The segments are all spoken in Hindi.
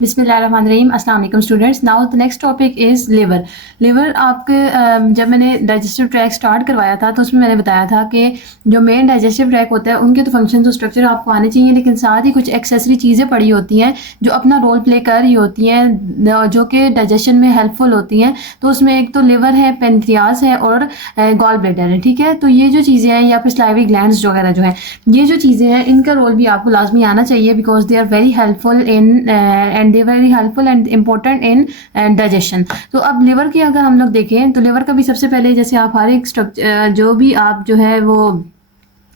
बिस्मिल्लाहिर्रहमानिर्रहीम। अस्सलाम वालेकुम students. Now the next topic is liver. Liver आपके जब मैंने डाइजेस्टिव ट्रैक स्टार्ट करवाया था तो उसमें मैंने बताया था कि जो मेन डाइजेस्टिव ट्रैक होता है उनके तो फंक्शन और स्ट्रक्चर आपको आने चाहिए, लेकिन साथ ही कुछ एक्सेसरी चीज़ें पड़ी होती हैं जो अपना रोल प्ले कर रही होती हैं जो कि डाइजेशन में हेल्पफुल होती हैं। तो उसमें एक तो लिवर है, पेनक्रियाज है और गॉल ब्लैडर है। ठीक है, तो ये जो चीज़ें हैं या फिर सलाइवरी ग्लैंड्स वगैरह जो हैं, ये जो चीज़ें हैं इनका रोल भी आपको लाजमी आना चाहिए because they are very helpful in and they very helpful and important in digestion. तो अब लिवर की अगर हम लोग देखें तो लिवर का भी सबसे पहले जैसे आप हर एक स्ट्रक्चर जो भी आप जो है वो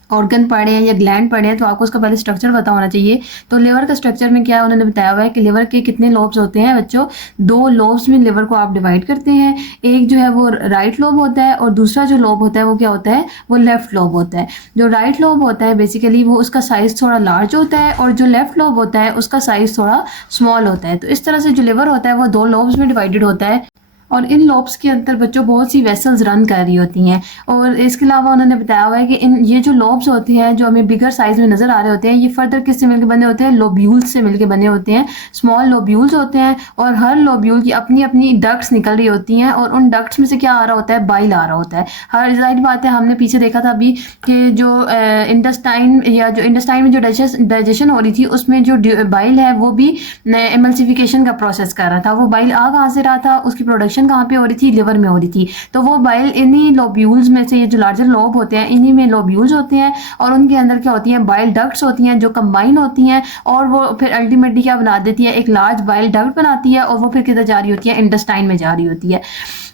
ऑर्गन पढ़े हैं या ग्लैंड पढ़े हैं तो आपको उसका पहले स्ट्रक्चर पता होना चाहिए। तो लिवर का स्ट्रक्चर में क्या है उन्होंने बताया हुआ है कि लिवर के कितने लोब्स होते हैं बच्चों। 2 लोब्स में लिवर को आप डिवाइड करते हैं। एक जो है वो राइट लोब होता है और दूसरा जो लोब होता है वो क्या होता है, वो लेफ्ट लोब होता है। जो राइट लोब होता है बेसिकली वो उसका साइज थोड़ा लार्ज होता है और जो लेफ्ट लोब होता है उसका साइज थोड़ा स्मॉल होता है। तो इस तरह से जो लिवर होता है वो 2 लोब्स में डिवाइडेड होता है और इन लोब्स के अंदर बच्चों बहुत सी वेसल्स रन कर रही होती हैं। और इसके अलावा उन्होंने बताया हुआ है कि इन ये जो लोब्स होते हैं जो हमें बिगर साइज में नज़र आ रहे होते हैं ये फर्दर किससे मिलकर बने होते हैं, लोब्यूल्स से मिलकर बने होते हैं। स्मॉल लोब्यूल्स होते हैं और हर लोब्यूल की अपनी अपनी डक्ट्स निकल रही होती हैं और उन डक्ट्स में से क्या आ रहा होता है, बाइल आ रहा होता है। हर जाहिर बात है, हमने पीछे देखा था अभी कि जो इंटेस्टाइन या जो इंटेस्टाइन में जो डाइजेशन हो रही थी उसमें जो बाइल है वो भी एमल्सिफिकेशन का प्रोसेस कर रहा था। वो बाइल आ कहाँ से रहा था, उसकी प्रोडक्शन कहाँ पे हो रही थी, लिवर में हो रही थी। तो वो बाइल इन्हीं लोब्यूल्स में से, ये जो लार्जर लोब होते हैं इन्हीं में लोब्यूल्स होते हैं और उनके अंदर क्या होती हैं, बाइल डक्ट्स होती हैं जो कंबाइन होती हैं और वो फिर अल्टीमेटली क्या बना देती है, एक लार्ज बाइल डक्ट बनाती है और वो फिर किधर जा रही होती है, इंटेस्टाइन में जा रही होती है।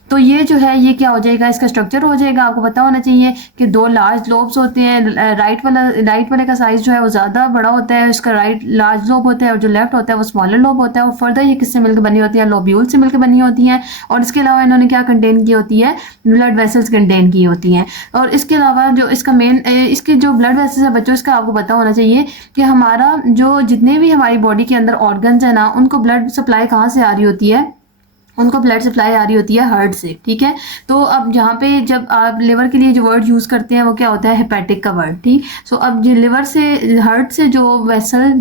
तो ये जो है ये क्या हो जाएगा, इसका स्ट्रक्चर हो जाएगा। आपको पता होना चाहिए कि 2 लार्ज लोब्स होते हैं। राइट वाले का साइज जो है वो ज़्यादा बड़ा होता है, उसका राइट लार्ज लोब होता है और जो लेफ्ट होता है वो स्मॉलर लोब होता है। और फर्दर ये किससे मिलकर बनी होती है, लोब्यूल से मिलकर बनी होती हैं। और इसके अलावा इन्होंने क्या कंटेन की होती है, ब्लड वेसल्स कंटेन की होती हैं। और इसके अलावा जो इसका मेन इसके जो ब्लड वेसल्स है बच्चों, इसका आपको पता होना चाहिए कि हमारा जो जितने भी हमारी बॉडी के अंदर ऑर्गन्स है ना, उनको ब्लड सप्लाई कहाँ से आ रही होती है, उनको ब्लड सप्लाई आ रही होती है हार्ट से। ठीक है, तो अब जहाँ पे जब आप लिवर के लिए जो वर्ड यूज़ करते हैं वो क्या होता है, हेपेटिक का वर्ड। ठीक, सो अब जो लिवर से हार्ट से जो वेसल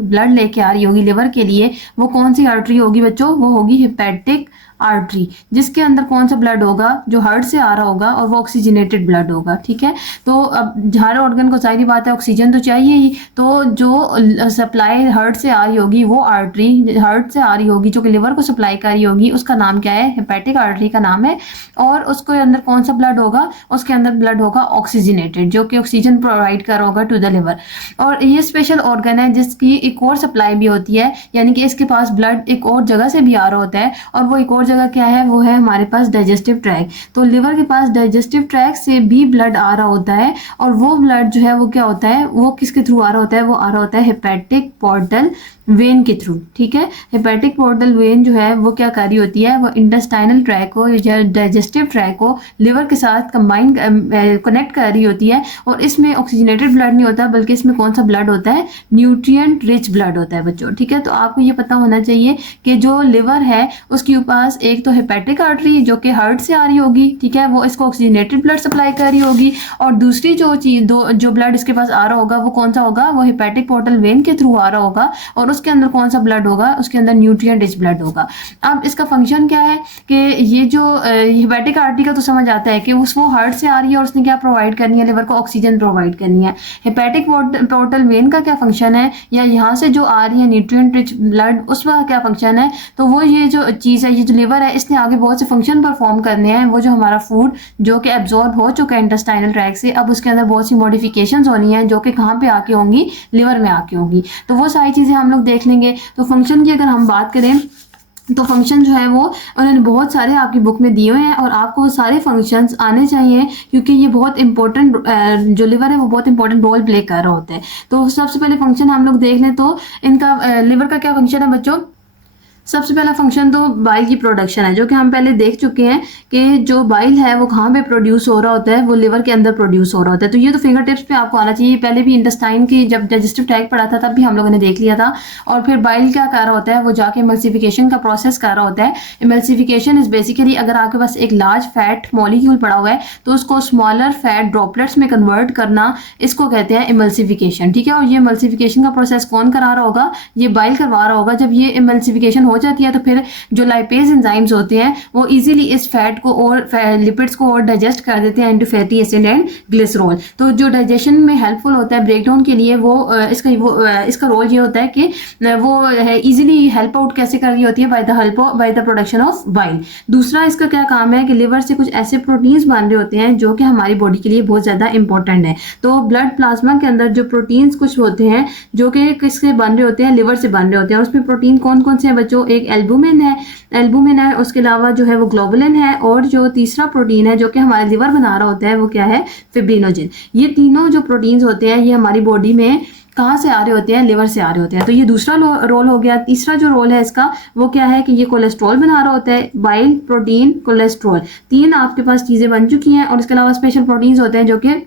ब्लड लेके आ रही होगी लिवर के लिए, वो कौन सी आर्टरी होगी बच्चों, वो होगी हेपेटिक आर्टरी, जिसके अंदर कौन सा ब्लड होगा, जो हार्ट से आ रहा होगा और वो ऑक्सीजनेटेड ब्लड होगा। ठीक है, तो अब हर ऑर्गन को जाहिर बात है ऑक्सीजन तो चाहिए ही, तो जो सप्लाई हार्ट से आ रही होगी वो आर्टरी हार्ट से आ रही होगी जो कि लिवर को सप्लाई कर रही होगी, उसका नाम क्या है, हेपेटिक आर्टरी का नाम है। और उसके अंदर कौन सा ब्लड होगा, उसके अंदर ब्लड होगा ऑक्सीजनेटेड, जो कि ऑक्सीजन प्रोवाइड कर रहा होगा टू द लिवर। और ये स्पेशल ऑर्गन है जिसकी एक और सप्लाई भी होती है, यानी कि इसके पास ब्लड एक और जगह से भी आ रहा होता है और वो एक और जगह क्या है, वो है हमारे पास डाइजेस्टिव ट्रैक। तो लिवर के पास डाइजेस्टिव ट्रैक से भी ब्लड आ रहा होता है और वो ब्लड जो है वो क्या होता है, वो किसके थ्रू आ रहा होता है, वो आ रहा होता है हेपेटिक पोर्टल वेन के थ्रू। ठीक है, हेपेटिक पोर्टल वेन जो है वो क्या कर रही होती है, वो इंटेस्टाइनल ट्रैक को या डाइजेस्टिव ट्रैक को लिवर के साथ कंबाइन कनेक्ट कर रही होती है। और इसमें ऑक्सीजनेटेड ब्लड नहीं होता बल्कि इसमें कौन सा ब्लड होता है, न्यूट्रिएंट रिच ब्लड होता है बच्चों। ठीक है, तो आपको ये पता होना चाहिए कि जो लिवर है उसके पास एक तो हेपेटिक आर्टरी जो कि हार्ट से आ रही होगी, ठीक है, वो इसको ऑक्सीजनेटेड ब्लड सप्लाई कर रही होगी। और दूसरी जो चीज़ जो ब्लड इसके पास आ रहा होगा वो कौन सा होगा, वो हेपेटिक पोर्टल वेन के थ्रू आ रहा होगा और उसके अंदर कौन सा ब्लड होगा, उसके अंदर न्यूट्रिएंट रिच ब्लड होगा। अब इसका फंक्शन क्या है कि ये जो हेपेटिक आर्टरी का तो समझ आता है कि वो हार्ट से आ रही है और उसने क्या प्रोवाइड करनी है, लिवर को ऑक्सीजन प्रोवाइड करनी है। हेपेटिक पोर्टल वेन का क्या फंक्शन है, या यहाँ से जो आ रही है न्यूट्रिएंट रिच ब्लड उसका क्या फंक्शन है, तो वो ये जो चीज़ है, ये जो लिवर है, इसने आगे बहुत से फंक्शन परफॉर्म करने हैं। वो जो हमारा फूड जो कि एब्जॉर्ब हो चुका है इंटेस्टाइनल ट्रैक से, अब उसके अंदर बहुत सी मॉडिफिकेशंस होनी है जो कि कहाँ पे आके होंगी, लिवर में आके होंगी। तो वो सारी चीज़ें हम लोग देख लेंगे। तो फंक्शन की अगर हम बात करें तो फंक्शन जो है वो उन्होंने बहुत सारे आपकी बुक में दिए हुए हैं और आपको वो सारे फंक्शंस आने चाहिए क्योंकि ये बहुत इंपॉर्टेंट, जो लिवर है वो बहुत इंपॉर्टेंट रोल प्ले कर रहा होता है। तो सबसे पहले फंक्शन हम लोग देख लें तो इनका लिवर का क्या फंक्शन है बच्चों। सबसे पहला फंक्शन तो बाइल की प्रोडक्शन है, जो कि हम पहले देख चुके हैं कि जो बाइल है वो कहाँ पे प्रोड्यूस हो रहा होता है, वो लिवर के अंदर प्रोड्यूस हो रहा होता है। तो ये तो फिंगर टिप्स पे आपको आना चाहिए। पहले भी इंटेस्टाइन की जब डाइजेस्टिव ट्रैक्ट पढ़ा था तब भी हम लोगों ने देख लिया था। और फिर बाइल क्या कर रहा होता है, वो जाके इमल्सिफिकेशन का प्रोसेस कर रहा होता है। इमल्सिफिकेशन इज बेसिकली अगर आपके पास एक लार्ज फैट मॉलिक्यूल पड़ा हुआ है तो उसको स्मॉलर फैट ड्रॉपलेट्स में कन्वर्ट करना, इसको कहते हैं इमल्सिफिकेशन। ठीक है, और ये इमल्सिफिकेशन का प्रोसेस कौन करा रहा होगा, ये बाइल करवा रहा होगा। जब ये इमल्सिफिकेशन हो जाती है तो फिर जो लाइपेज एंजाइम्स होते हैं वो इजीली इस फैट को और लिपिड्स को और डाइजेस्ट कर देते हैं into fatty acid and glycerol. तो जो डाइजेशन में हेल्पफुल होता है ब्रेकडाउन के लिए, वो इसका रोल ये होता है कि वो इजीली हेल्प आउट कैसे कर रही होती है, by the production of bile. दूसरा इसका क्या काम है कि लिवर से कुछ ऐसे प्रोटीन्स बन रहे होते हैं जो कि हमारी बॉडी के लिए बहुत ज़्यादा इंपॉर्टेंट है। तो ब्लड प्लाज्मा के अंदर जो प्रोटीन्स कुछ होते हैं जो कि किससे बन रहे होते हैं, लिवर से बन रहे होते हैं। और उसमें प्रोटीन कौन कौन से हैं बच्चों, एक एल्बुमिन है, उसके अलावा जो है वो ग्लोबुलिन है, और जो तीसरा प्रोटीन है जो कि हमारा लिवर बना रहा होता है वो क्या है, फिब्रिनोजिन। ये तीनों जो प्रोटीन्स होते हैं ये हमारी बॉडी में कहाँ से आ रहे होते हैं, लिवर से आ रहे होते हैं। तो ये दूसरा रोल हो गया। तीसरा जो रोल है इसका वो क्या है कि ये कोलेस्ट्रॉल बना रहा होता है, बाइल, प्रोटीन, कोलेस्ट्रॉल। तीन आपके पास चीज़ें बन चुकी हैं। और इसके अलावा स्पेशल प्रोटीन्स होते हैं जो कि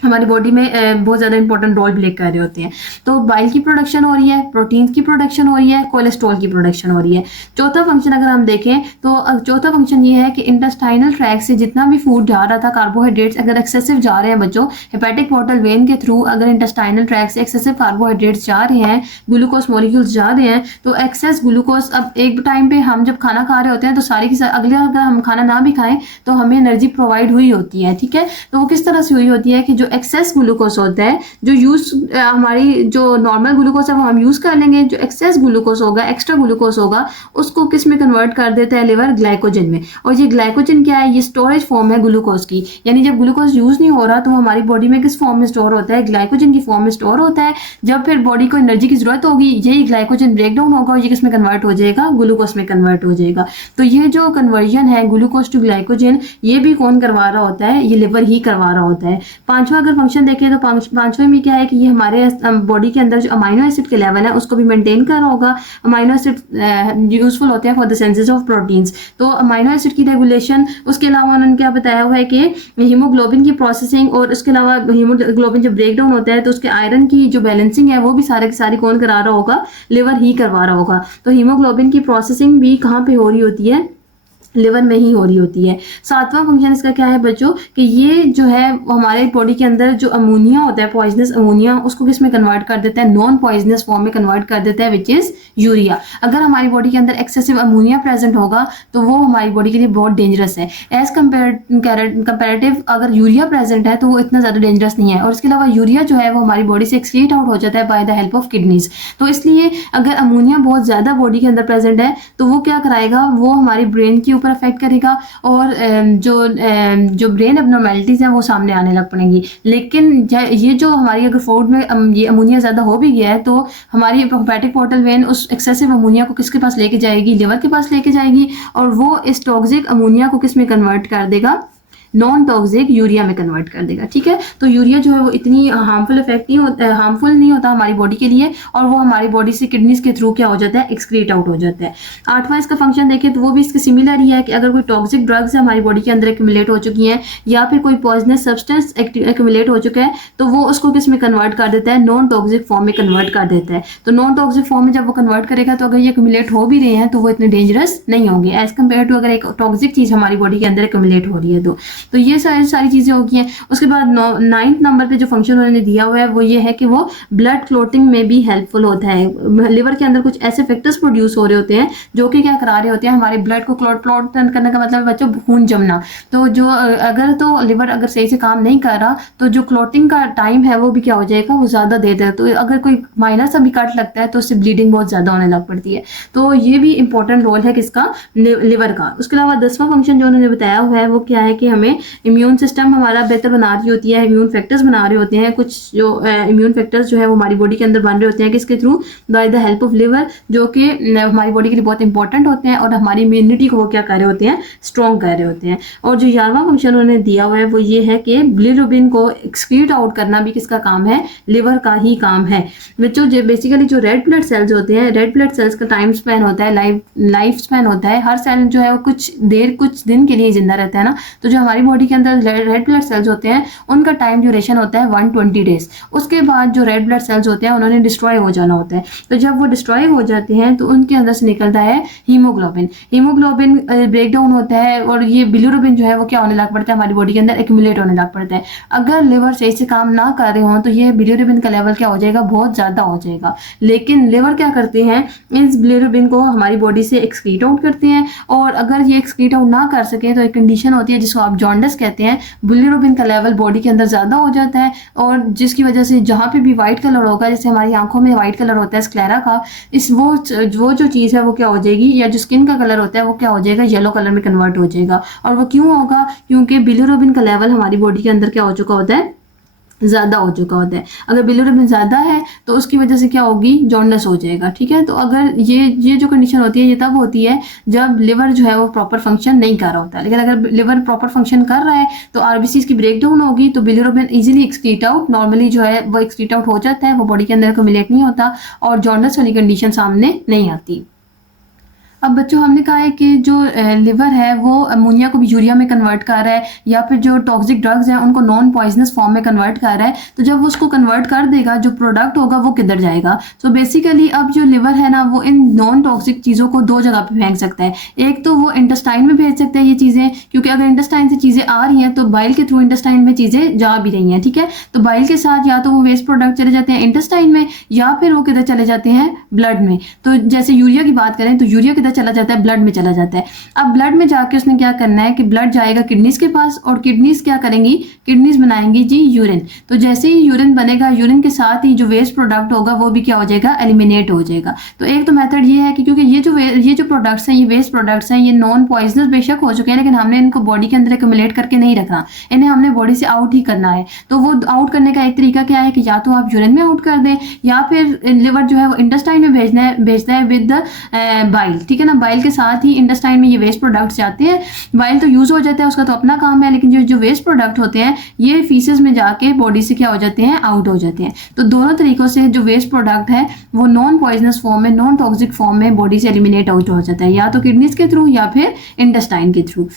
हमारी बॉडी में बहुत ज़्यादा इंपॉर्टेंट रोल प्ले कर रहे होते हैं। तो बाइल की प्रोडक्शन हो रही है, प्रोटीन की प्रोडक्शन हो रही है, कोलेस्ट्रॉल की प्रोडक्शन हो रही है। चौथा फंक्शन अगर हम देखें तो चौथा फंक्शन ये है कि इंटेस्टाइनल ट्रैक से जितना भी फूड जा रहा था, कार्बोहाइड्रेट्स अगर एक्सेसिव जा रहे हैं बच्चों, हेपेटिक पोर्टल वेन के थ्रू अगर इंटेस्टाइनल ट्रैक से एक्सेसिव कार्बोहाइड्रेट्स जा रहे हैं, ग्लूकोज मॉलिक्यूल्स जा रहे हैं, तो एक्सेस ग्लूकोज, अब एक टाइम पे हम जब खाना खा रहे होते हैं तो सारी की अगले अगर हम खाना ना भी खाएं तो हमें एनर्जी प्रोवाइड हुई होती है। ठीक है, तो वो किस तरह से हुई होती है कि जो एक्सेस ग्लूकोज होता है, जो हमारी जो नॉर्मल ग्लूकोज है वो हम यूज कर लेंगे, जो एक्सेस ग्लूकोज होगा, एक्स्ट्रा ग्लूकोज होगा, उसको किस में कन्वर्ट कर देता है, लिवर, ग्लाइकोजन में। और ये ग्लाइकोजन क्या है, ये स्टोरेज फॉर्म है ग्लूकोज की। यानी जब ग्लूकोज यूज नहीं हो रहा तो हमारी बॉडी में किस फॉर्म में स्टोर होता है, ग्लाइकोजन की फॉर्म में स्टोर होता है। जब फिर बॉडी को एनर्जी की जरूरत होगी, यही ग्लाइकोजन ब्रेक डाउन होगा और ये किस में कन्वर्ट हो जाएगा, ग्लूकोज में कन्वर्ट हो जाएगा। तो ये जो कन्वर्जन है ग्लूकोज टू ग्लाइकोजन, ये भी कौन करवा रहा होता है, ये लिवर ही करवा रहा होता है। पांचवा अगर फंक्शन देखें तो पांचवें में क्या है कि ये हमारे बॉडी के अंदर जो अमाइनो एसिड के लेवल है उसको भी मेंटेन कर रहा होगा। अमाइनो एसिड यूजफुल होते हैं for the synthesis of proteins. तो अमाइनो एसिड की रेगुलेशन, उसके अलावा उन्होंने क्या बताया हुआ है कि हीमोग्लोबिन की प्रोसेसिंग, और उसके अलावा हीमोग्लोबिन जब ब्रेक डाउन होता है तो उसके आयरन की जो बैलेंसिंग है वो भी सारे की सारी कौन करा रहा होगा, लिवर ही करवा रहा होगा। तो हीमोग्लोबिन की प्रोसेसिंग भी कहाँ पे हो रही होती है, लिवर में ही हो रही होती है। सातवां फंक्शन इसका क्या है बच्चों कि ये जो है हमारे बॉडी के अंदर जो अमोनिया होता है, पॉइजनस अमोनिया, उसको किस में कन्वर्ट कर देता है, नॉन पॉइजनस फॉर्म में कन्वर्ट कर देता है, विच इज यूरिया। अगर हमारी बॉडी के अंदर एक्सेसिव अमोनिया प्रेजेंट होगा तो वो हमारी बॉडी के लिए बहुत डेंजरस है। एज कंपेरेटिव अगर यूरिया प्रेजेंट है तो वो इतना ज़्यादा डेंजरस नहीं है। और इसके अलावा यूरिया जो है वो हमारी बॉडी से एक्सक्रीट आउट हो जाता है bye the help of kidneys. तो इसलिए अगर अमोनिया बहुत ज़्यादा बॉडी के अंदर प्रेजेंट है तो वो क्या कराएगा, वो हमारी ब्रेन के ऊपर अफेक्ट करेगा और जो ब्रेन एबनॉर्मेलिटीज हैं वो सामने आने लग पड़ेंगी। लेकिन ये जो हमारी अगर फूड में ये अमोनिया ज़्यादा हो भी गया है तो हमारी हेपेटिक पोर्टल वेन उस एक्सेसिव अमोनिया को किसके पास लेके जाएगी, लिवर के पास लेके जाएगी, और वो इस टॉक्सिक अमोनिया को किस में कन्वर्ट कर देगा, नॉन टॉक्सिक यूरिया में कन्वर्ट कर देगा। ठीक है, तो यूरिया जो है वो इतनी हार्मफुल नहीं होता हमारी बॉडी के लिए, और वो हमारी बॉडी से किडनीज के थ्रू क्या हो जाता है, एक्सक्रीट आउट हो जाता है। आठवां इसका फंक्शन देखें तो वो भी इसके सिमिलर ही है कि अगर कोई टॉक्सिक ड्रग्स हमारी बॉडी के अंदर एक्यूमुलेट हो चुकी हैं या फिर कोई पॉइजनस सब्सटेंस एक्यूमुलेट हो चुका है तो वो उसको किस में कन्वर्ट कर देता है, नॉन टॉक्सिक फॉर्म में कन्वर्ट कर देता है। तो नॉन टॉक्सिक फॉर्म में जब वो कन्वर्ट करेगा तो अगर ये एक्यूमुलेट हो भी रहे हैं तो वो इतने डेंजरस नहीं होंगे एज कम्पेयर टू अगर एक टॉक्सिक चीज़ हमारी बॉडी के अंदर एक्यूमुलेट हो रही है। तो ये सारी चीजें हो गई हैं। उसके बाद 9th नंबर पे जो फंक्शन उन्होंने दिया हुआ है वो ये है कि वो ब्लड क्लोटिंग में भी हेल्पफुल होता है। लिवर के अंदर कुछ ऐसे फैक्टर्स प्रोड्यूस हो रहे होते हैं जो कि क्या करा रहे होते हैं, हमारे ब्लड को क्लॉट करने का मतलब बच्चों खून जमना। तो जो अगर तो लिवर अगर सही से काम नहीं कर रहा तो जो क्लॉटिंग का टाइम है वो भी क्या हो जाएगा, वो ज़्यादा देता है। तो अगर कोई माइनर सा भी कट लगता है तो उससे ब्लीडिंग बहुत ज़्यादा होने लग पड़ती है। तो ये भी इंपॉर्टेंट रोल है किसका, लिवर का। उसके अलावा 10वां फंक्शन जो उन्होंने बताया हुआ है वो क्या है कि हमें में इम्यून सिस्टम हमारा बेहतर बना रही होती है, इम्यून फैक्टर्स बना रहे होते हैं, कुछ जो इम्यून फैक्टर्स जो है वो हमारी बॉडी के अंदर बन रहे होते हैं, किसके through, bye the help of liver, जो कि हमारी बॉडी के लिए बहुत इंपॉर्टेंट होते हैं और हमारी इम्यूनिटी को वो क्या कर रहे होते हैं, स्ट्रॉन्ग कर रहे होते हैं। और जो 11वां फंक्शन उन्होंने दिया हुआ है वो ये है कि बिलिरुबिन को एक्सक्रीट आउट करना भी किसका काम है, लिवर का ही काम है। बच्चों बेसिकली जो रेड ब्लड सेल्स होते हैं, रेड ब्लड सेल्स का टाइम स्पैन होता है, लाइफ स्पैन होता है, हर सेल जो है वो कुछ दिन के लिए जिंदा रहता है ना। तो जो हमारी बॉडी के अंदर रेड ब्लड सेल्स होते हैं उनका टाइम ड्यूरेशन होता है 120 डेज। उसके बाद जो रेड ब्लड सेल्स होते हैं उन्होंने डिस्ट्रॉय हो जाना होता है। तो जब वो डिस्ट्रॉय हो जाते हैं तो उनके अंदर से निकलता है हीमोग्लोबिन। हीमोग्लोबिन ब्रेक डाउन होता है और ये बिलिरुबिन जो है वो क्या होने लग पड़ता है, हमारी बॉडी के अंदर एक्यूमुलेट होने लग पड़ता है। अगर लिवर सही से काम ना कर रहे हो तो ये बिलिरुबिन का लेवल क्या हो जाएगा, बहुत ज़्यादा हो जाएगा। लेकिन लिवर क्या करते हैं, इस बिलिरुबिन को हमारी बॉडी से एक्सक्रीट आउट करते हैं, और अगर ये एक्सक्रीट आउट ना कर सके तो एक कंडीशन होती है जिसको आप जॉन्डिस कहते हैं। बिलिरुबिन का लेवल बॉडी के अंदर ज़्यादा हो जाता है और जिसकी वजह से जहाँ पे भी वाइट कलर होगा, जैसे हमारी आंखों में वाइट कलर होता है स्क्लेरा का, वो जो चीज़ है वो क्या हो जाएगी, या जो स्किन का कलर होता है वो क्या हो जाएगा, येलो कलर में कन्वर्ट हो जाएगा। और वो क्यों होगा, क्योंकि बिलिरुबिन का लेवल हमारी बॉडी के अंदर क्या हो चुका होता है, ज़्यादा हो चुका होता है। अगर बिलिरुबिन ज़्यादा है तो उसकी वजह से क्या होगी, जॉन्डिस हो जाएगा। ठीक है, तो अगर ये जो कंडीशन होती है ये तब होती है जब लिवर जो है वो प्रॉपर फंक्शन नहीं कर रहा होता। लेकिन अगर लिवर प्रॉपर फंक्शन कर रहा है तो आरबीसीज की ब्रेक डाउन होगी तो bilirubin easily excrete out, normally जो है वो एक्सक्रीट आउट हो जाता है, वो बॉडी के अंदर एक्युमुलेट नहीं होता और जॉन्डिस वाली कंडीशन सामने नहीं आती। अब बच्चों हमने कहा है कि जो लिवर है वो अमोनिया को भी यूरिया में कन्वर्ट कर रहा है, या फिर जो टॉक्सिक ड्रग्स हैं उनको नॉन पॉइजनस फॉर्म में कन्वर्ट कर रहा है। तो जब वो उसको कन्वर्ट कर देगा, जो प्रोडक्ट होगा वो किधर जाएगा। तो बेसिकली अब जो लिवर है ना वो इन नॉन टॉक्सिक चीज़ों को दो जगह पे फेंक सकता है। एक तो वो इंटेस्टाइन में भेज सकता है ये चीज़ें, क्योंकि अगर इंटेस्टाइन से चीज़ें आ रही हैं तो बाइल के थ्रू इंटेस्टाइन में चीज़ें जा भी रही हैं। ठीक है, तो बाइल के साथ या तो वो वेस्ट प्रोडक्ट चले जाते हैं इंटेस्टाइन में, या फिर वो किधर चले जाते हैं, ब्लड में। तो जैसे यूरिया की बात करें तो यूरिया किधर चला जाता है, ब्लड में चला जाता है। अब ब्लड में जाके उसने क्या करना है कि ब्लड जाएगा किडनीज के पास, और किडनीज क्या करेंगी, किडनीज बनाएंगी जी यूरिन। तो जैसे ही यूरिन बनेगा, यूरिन के साथ ही जो वेस्ट प्रोडक्ट होगा वो भी क्या हो जाएगा, एलिमिनेट हो जाएगा। तो एक तो मेथड ये है कि क्योंकि ये जो प्रोडक्ट्स हैं, ये वेस्ट प्रोडक्ट्स हैं, ये नॉन पॉइजनस बेशक हो चुके हैं, लेकिन हमने इनको बॉडी के अंदर एक्युमुलेट करके नहीं रखना, इन्हें हमने बॉडी से आउट ही करना है। तो वो आउट करने का एक तरीका क्या है कि या तो आप यूरिन में आउट कर दें, या फिर लिवर जो है वो इंटेस्टाइन में भेजना है विद बाइल। ठीक है ना, बाइल के साथ ही इंटेस्टाइन में ये वेस्ट प्रोडक्ट्स जाते हैं। बाइल तो यूज हो जाता है, उसका तो अपना काम है, लेकिन जो वेस्ट प्रोडक्ट होते हैं ये फीसेस में जाके बॉडी से क्या हो जाते हैं, आउट हो जाते हैं। तो दोनों तरीकों से जो वेस्ट प्रोडक्ट है वो नॉन पॉइजनस फॉर्म में, नॉन टॉक्सिक फॉर्म में बॉडी से एलिमिनेट आउट हो जाता है, या तो किडनीज के थ्रू या फिर इंटेस्टाइन के थ्रू।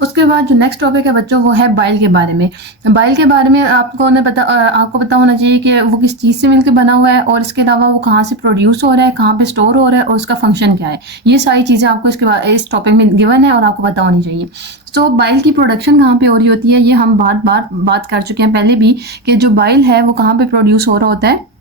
उसके बाद जो नेक्स्ट टॉपिक है बच्चों वो है बाइल के बारे में। बाइल के बारे में आपको पता होना चाहिए कि वो किस चीज़ से मिलकर बना हुआ है, और इसके अलावा वो कहाँ से प्रोड्यूस हो रहा है, कहाँ पे स्टोर हो रहा है, और उसका फंक्शन क्या है। ये सारी चीज़ें आपको इस टॉपिक में गिवन है और आपको पता होनी चाहिए। तो बाइल की प्रोडक्शन कहाँ पे हो रही होती है, ये हम बात कर चुके हैं पहले भी, कि जो बाइल है वो कहाँ पे प्रोड्यूस हो रहा होता है,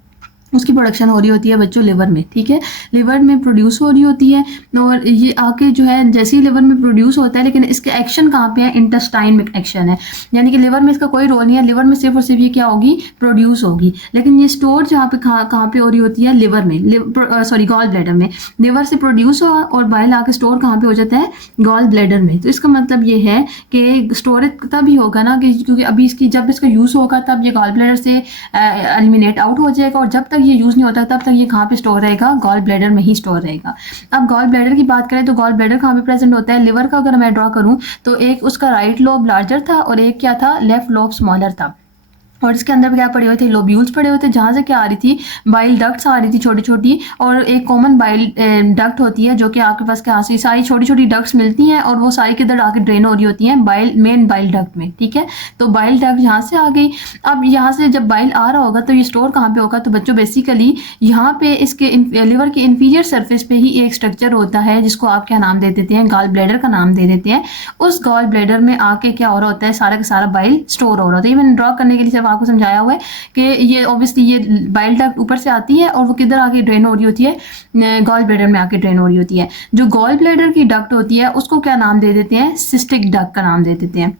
उसकी प्रोडक्शन हो रही होती है बच्चों लिवर में। ठीक है, लिवर में प्रोड्यूस हो रही होती है, और ये आके जो है जैसे ही लिवर में प्रोड्यूस होता है, लेकिन इसका एक्शन कहाँ पे है, इंटेस्टाइन में एक्शन है। यानी कि लिवर में इसका कोई रोल नहीं है, लिवर में सिर्फ और सिर्फ ये क्या होगी, प्रोड्यूस होगी। लेकिन ये स्टोर जहाँ पे कहाँ पे हो रही होती है, लिवर में, गॉल ब्लैडर में। लिवर से प्रोड्यूस हुआ और बाइल आके स्टोर कहाँ पे हो जाता है, गॉल ब्लैडर में। तो इसका मतलब ये है कि स्टोरेज तभी होगा ना, कि क्योंकि अभी जब इसका यूज़ होगा तब ये गॉल ब्लैडर से एलिमिनेट आउट हो जाएगा, और जब तक ये यूज़ नहीं होता तब तक ये कहाँ पे स्टोर रहेगा, गॉल ब्लैडर में ही स्टोर रहेगा। अब गॉल ब्लैडर की बात करें तो गॉल ब्लैडर कहाँ पे प्रेजेंट होता है, लिवर का अगर मैं ड्रॉ करूँ तो एक उसका राइट लोब लार्जर था और एक क्या था, लेफ्ट लोब स्मॉलर था। और इसके अंदर क्या पड़े हुए थे, लोब्यूल्स पड़े हुए थे, जहाँ से क्या आ रही थी, बाइल डक्ट्स आ रही थी छोटी छोटी, और एक कॉमन बाइल डक्ट होती है जो कि आपके पास क्या से सारी छोटी छोटी डक्ट्स मिलती हैं, और वो सारी किधर आके ड्रेन हो रही होती हैं, मेन बाइल डक्ट में। ठीक है, तो बाइल डक्ट यहाँ से आ गई। अब यहाँ से जब बाइल आ रहा होगा तो ये स्टोर कहाँ पे होगा, तो बच्चों बेसिकली यहाँ पे इसके लिवर के इन्फीरियर सर्फेस पे ही एक स्ट्रक्चर होता है जिसको आप क्या नाम दे देते हैं, गॉल ब्लैडर का नाम दे देते हैं। उस गॉल ब्लैडर में आके क्या हो रहा होता है, सारा का सारा बाइल स्टोर हो रहा होता है। ये मैंने ड्रॉ करने के लिए सिर्फ आपको समझाया हुआ है कि ये ऑब्वियसली ये बाइल डक्ट ऊपर से आती है और वो किधर आके ड्रेन हो रही होती है, गॉल ब्लैडर में आके ड्रेन हो रही होती है। जो गॉल ब्लैडर की डक्ट होती है उसको क्या नाम दे देते हैं, सिस्टिक डक्ट का नाम दे देते हैं।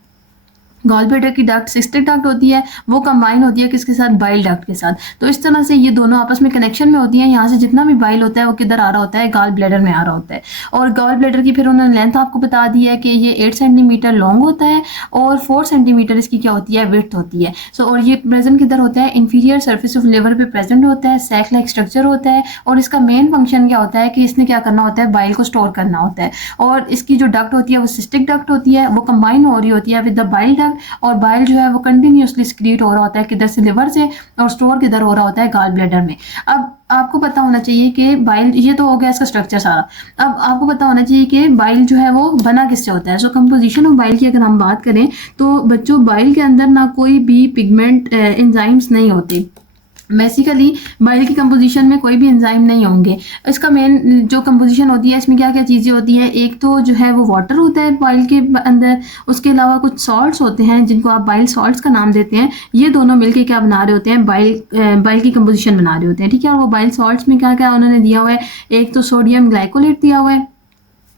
गॉल ब्लैडर की डक्ट सिस्टिक डक्ट होती है, वो कंबाइन होती है किसके साथ, बाइल डक्ट के साथ। तो इस तरह से ये दोनों आपस में कनेक्शन में होती हैं। यहाँ से जितना भी बाइल होता है वो किधर आ रहा होता है, गॉल ब्लैडर में आ रहा होता है। और गॉल ब्लैडर की फिर उन्होंने लेंथ आपको बता दी है कि ये 8 सेंटीमीटर लॉन्ग होता है और 4 सेंटीमीटर इसकी क्या होती है, विड्थ होती है। सो और ये प्रेजेंट किधर होता है, इंफीरियर सर्फेस ऑफ लिवर पे प्रेजेंट होता है, सैक लाइक स्ट्रक्चर होता है। और इसका मेन फंक्शन क्या होता है कि इसने क्या करना होता है, बाइल को स्टोर करना होता है। और इसकी जो डक्ट होती है वो सिस्टिक डक्ट होती है, वो कंबाइन हो रही होती है विद द बाइल डक्ट। और बाइल जो है वो कंटिन्यूसली स्क्रीट हो रहा होता है किधर से, लिवर से, और स्टोर किधर हो रहा होता है, गॉल ब्लैडर में। अब आपको पता होना चाहिए कि बाइल, ये तो हो गया इसका स्ट्रक्चर सारा। अब आपको पता होना चाहिए कि बाइल जो है वो बना किससे होता है। सो कंपोजिशन ऑफ बाइल की अगर हम बात करें तो बच्चों, बाइल के अंदर ना कोई भी पिगमेंट एंजाइम्स नहीं होते। बेसिकली बाइल की कंपोजिशन में कोई भी एंजाइम नहीं होंगे। इसका मेन जो कंपोजिशन होती है इसमें क्या क्या चीज़ें होती हैं, एक तो जो है वो वाटर होता है बाइल के अंदर, उसके अलावा कुछ सॉल्ट्स होते हैं जिनको आप बाइल सॉल्ट्स का नाम देते हैं। ये दोनों मिलके क्या बना रहे होते हैं, बाइल की कंपोजिशन बना रहे होते हैं, ठीक है। और वो बाइल सॉल्ट्स में क्या क्या उन्होंने दिया हुआ है, एक तो सोडियम ग्लाइकोलेट दिया हुआ है,